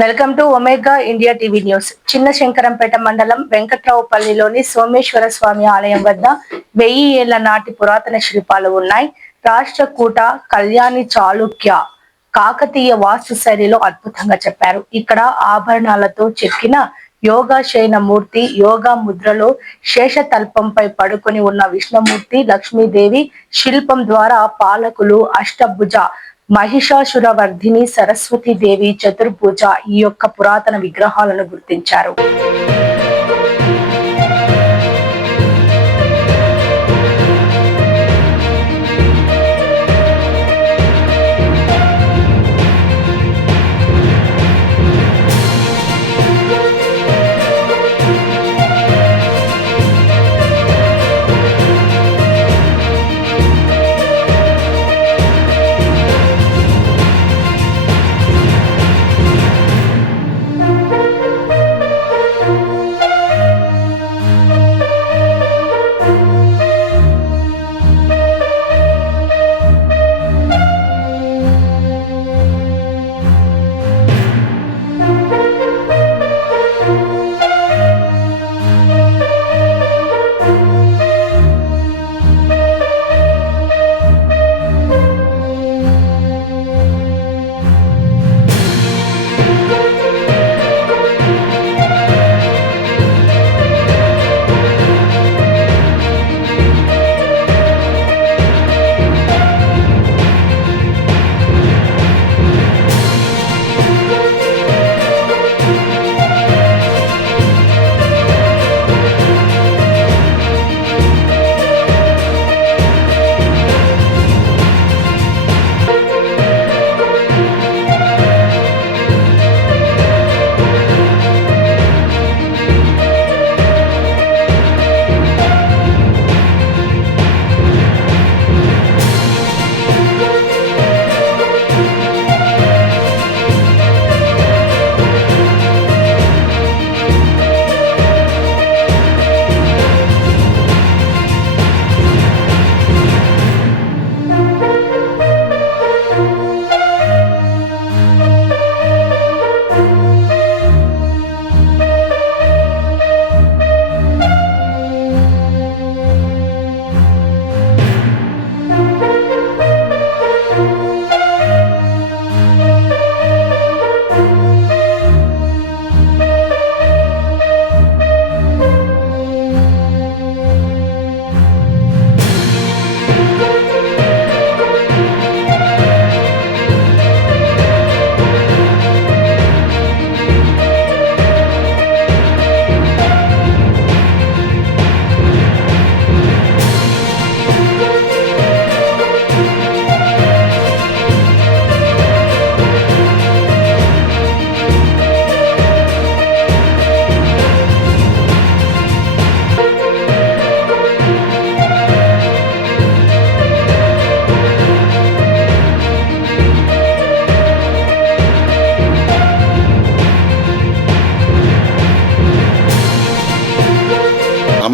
Welcome to omega India TV news. చిన్న శంకరంపేట మండలం వెంకట్రావుపల్లిలోని సోమేశ్వర స్వామి ఆలయం వద్ద 1000 ఏళ్ల నాటి పురాతన శిల్పాలు ఉన్నాయి. రాష్ట్రకూట, కళ్యాణి, చాళుక్య, కాకతీయ వాస్తు శైలిలో అద్భుతంగా చెప్పారు. ఇక్కడ ఆభరణాలతో చెక్కిన యోగాశయన మూర్తి, యోగా ముద్రలో శేషతల్పంపై పడుకొని ఉన్న విష్ణుమూర్తి, లక్ష్మీదేవి శిల్పం ద్వారా పాలకులు, అష్టభుజ మహిషాసురవర్ధిని, సరస్వతీదేవి చతుర్భుజ ఈ యొక్క పురాతన విగ్రహాలను గుర్తించారు.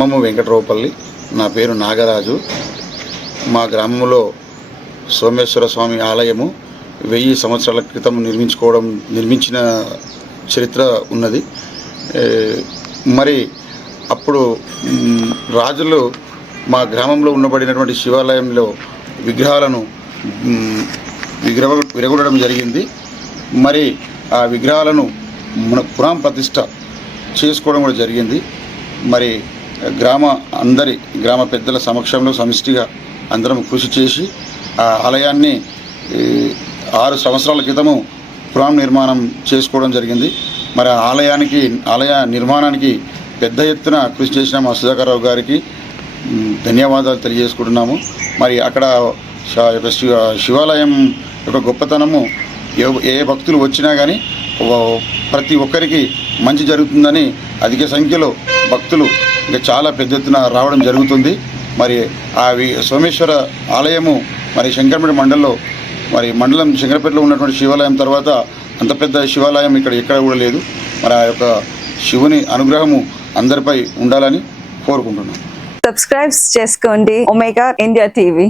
గ్రామము వెంకట్రావుపల్లి. నా పేరు నాగరాజు. మా గ్రామంలో సోమేశ్వర స్వామి ఆలయము 1000 సంవత్సరాల క్రితం నిర్మించిన చరిత్ర ఉన్నది. మరి అప్పుడు రాజులు మా గ్రామంలో ఉండబడినటువంటి శివాలయంలో విగ్రహాలను విరగొట్టడం జరిగింది. మరి ఆ విగ్రహాలను పునః ప్రతిష్ఠ చేసుకోవడం కూడా జరిగింది. మరి గ్రామ పెద్దల సమక్షంలో సమిష్టిగా అందరం కృషి చేసి ఆ ఆలయాన్ని 6 సంవత్సరాల క్రితము పునః నిర్మాణం చేసుకోవడం జరిగింది. మరి ఆలయ నిర్మాణానికి పెద్ద ఎత్తున కృషి చేసిన మా సుధాకర్రావు గారికి ధన్యవాదాలు తెలియజేసుకుంటున్నాము. మరి అక్కడ శివాలయం యొక్క గొప్పతనము ఏ భక్తులు వచ్చినా కానీ ప్రతి ఒక్కరికి మంచి జరుగుతుందని అధిక సంఖ్యలో భక్తులు ఇంకా చాలా పెద్ద ఎత్తున రావడం జరుగుతుంది. మరి ఆ సోమేశ్వర ఆలయము మరి శంకరపేట మండలం శంకరపేటలో ఉన్నటువంటి శివాలయం తర్వాత అంత పెద్ద శివాలయం ఎక్కడ కూడా లేదు. మరి ఆ యొక్క శివుని అనుగ్రహము అందరిపై ఉండాలని కోరుకుంటున్నాను. సబ్స్క్రైబ్ చేసుకోండి ఒమేగా ఇండియా టీవీ.